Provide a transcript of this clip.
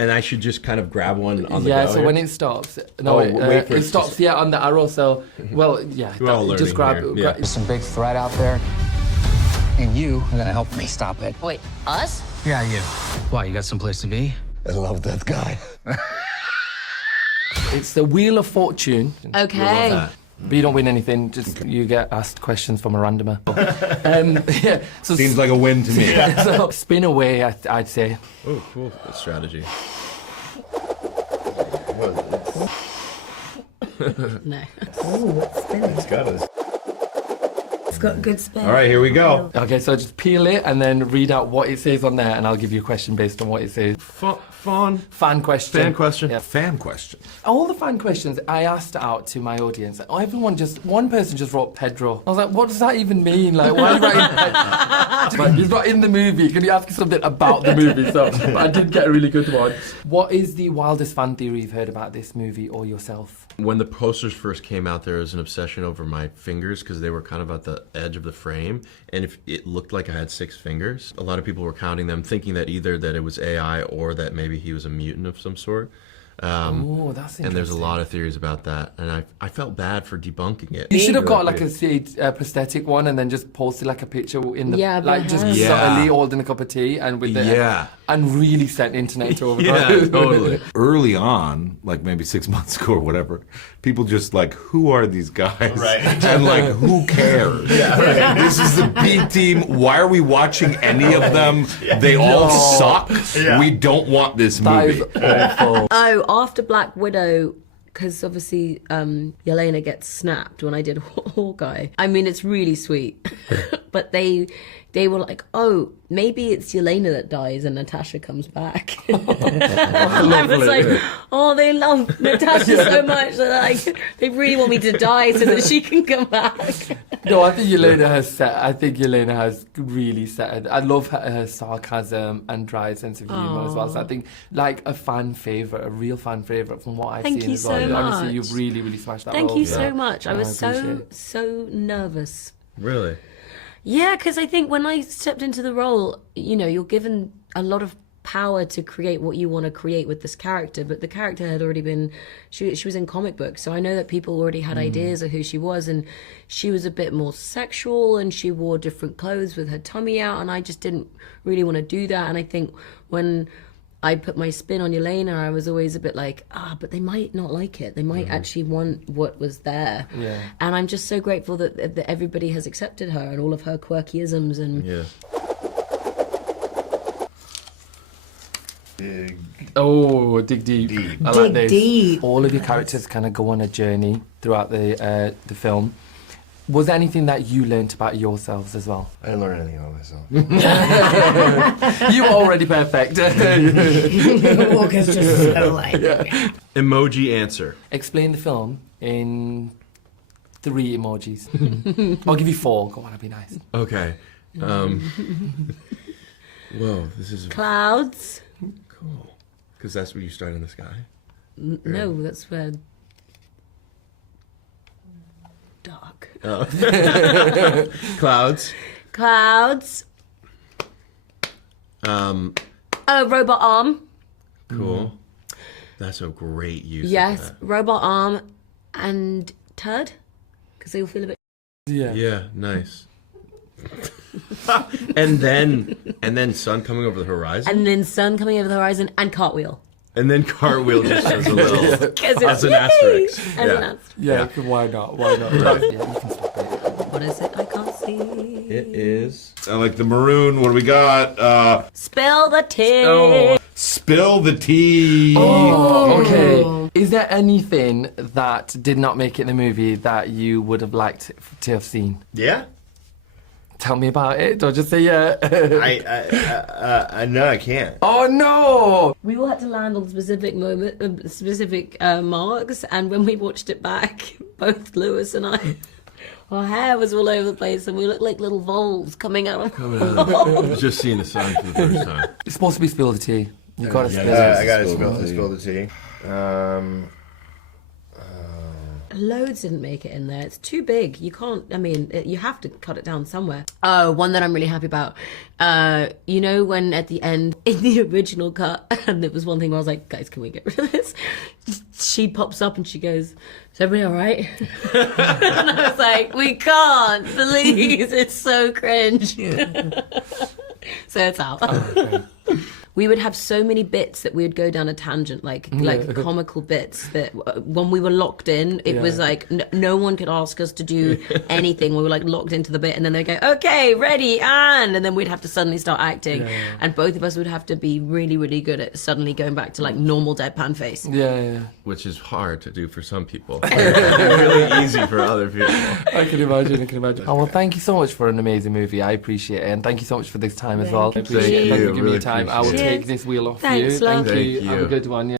And I should just kind of grab one on the go. Yeah, so here? when it stops, no, wait for it stops, yeah, on the arrow, so, well, yeah, just grab it. Yeah. There's some big threat out there, and you are gonna help me stop it. Wait, us? Yeah, you. Why, you got someplace to be? I love that guy. It's the Wheel of Fortune. Okay. But you don't win anything, just you get asked questions from a randomer. Yeah, so Seems like a win to me. so spin away, I'd say. Oh, cool. Good strategy. No. Ooh, it's spinning. It's got us. It's got good spin. All right, here we go. Okay, so just peel it and then read out what it says on there, and I'll give you a question based on what it says. Fan question. Fan question. Yeah. Fan question. All the fan questions I asked out to my audience. One person just wrote Pedro. I was like, what does that even mean? Like, why are you writing Pedro? He's not in the movie. Can you ask something about the movie? So, but I did get a really good one. What is the wildest fan theory you've heard about this movie or yourself? When the posters first came out, there was an obsession over my fingers because they were kind of at the edge of the frame, and if it looked like I had 6 fingers, a lot of people were counting them, thinking that either that it was AI or that maybe he was a mutant of some sort. Oh, that's interesting. And there's a lot of theories about that, and I felt bad for debunking it. You should have got like a prosthetic one and then just posted like a picture in the like just subtly holding a cup of tea and with the and really sent internet to overdrive. Yeah, totally. Early on, like maybe 6 months ago or whatever, people just like, who are these guys? Right. And like, who cares? Yeah, right. This is the B team. Why are we watching any of them? They all suck. Yeah. We don't want this That movie. is awful. Oh, after Black Widow, because obviously Yelena gets snapped when I did Hawkeye. I mean, it's really sweet. But they were like, oh, maybe it's Yelena that dies and Natasha comes back. I was like, oh, they love Natasha so much that like, they really want me to die so that she can come back. No, I think Yelena has really set it. I love her sarcasm and dry sense of humour as well. So I think like a fan favourite, a real fan favourite from what I've Thank seen you as well. so Honestly, much. you've really smashed that Thank role. you so much. I was appreciate so nervous. Really? Yeah, because I think when I stepped into the role, you know, you're given a lot of power to create what you want to create with this character, but the character had already been, she was in comic books, so I know that people already had ideas of who she was, and she was a bit more sexual, and she wore different clothes with her tummy out, and I just didn't really want to do that. And I think when I put my spin on Yelena, I was always a bit like, but they might not like it. They might actually want what was there. Yeah. And I'm just so grateful that everybody has accepted her and all of her quirkyisms. And dig deep. I like this. deep. All of your characters kind of go on a journey throughout the film. Was there anything that you learnt about yourselves as well? I didn't learn anything about myself. You were already perfect. Walker's just so like... Emoji answer. Explain the film in 3 emojis. I'll give you 4. Go on, that'd be nice. Okay. Whoa, this is Clouds. cool. Because that's where you start in the sky. No, that's where... Dark. Clouds. Clouds. Robot arm. Cool. That's a great use. Yes, Of that. robot arm and turd, because they all feel a bit... Yeah. Yeah, nice. and then sun coming over the horizon. And then sun coming over the horizon and cartwheel. And then cartwheel just as a little, as an Yay! asterisk. As an asterisk. Yeah, why not? Why not? Yeah, you can stop it. What is it? I can't see. It is. I like the maroon. What do we got? Spill the tea. Oh. Spill the tea. Oh, okay. Is there anything that did not make it in the movie that you would have liked to have seen? Yeah? Tell me about it. Don't just say yeah. No, I can't. Oh no! We all had to land on specific marks, and when we watched it back, both Lewis and I, our hair was all over the place, and we looked like little voles coming out of Just seeing the sun for the first time. It's supposed to be spill the tea. You gotta spill it. I gotta spill the tea. Loads didn't make it in there. It's too big. You can't, I mean, you have to cut it down somewhere. Oh, one that I'm really happy about. You know, when at the end, in the original cut, and there was one thing where I was like, guys, can we get rid of this? She pops up and she goes, is everybody all right? And I was like, we can't, please. It's so cringe. So it's out. We would have so many bits that we would go down a tangent, like comical bits that when we were locked in, it was like no one could ask us to do anything. We were like locked into the bit, and then they'd go, okay, ready, and then we'd have to suddenly start acting. And both of us would have to be really, really good at suddenly going back to like normal deadpan face. Which is hard to do for some people. Really easy for other people. I can imagine. Oh, well, thank you so much for an amazing movie. I appreciate it. And thank you so much for this time as well. Thank I appreciate you. Thank you for giving me Really your time. I will appreciate take this wheel off Thanks, you. love. Thank you. Thank Have a you. good one. Yeah.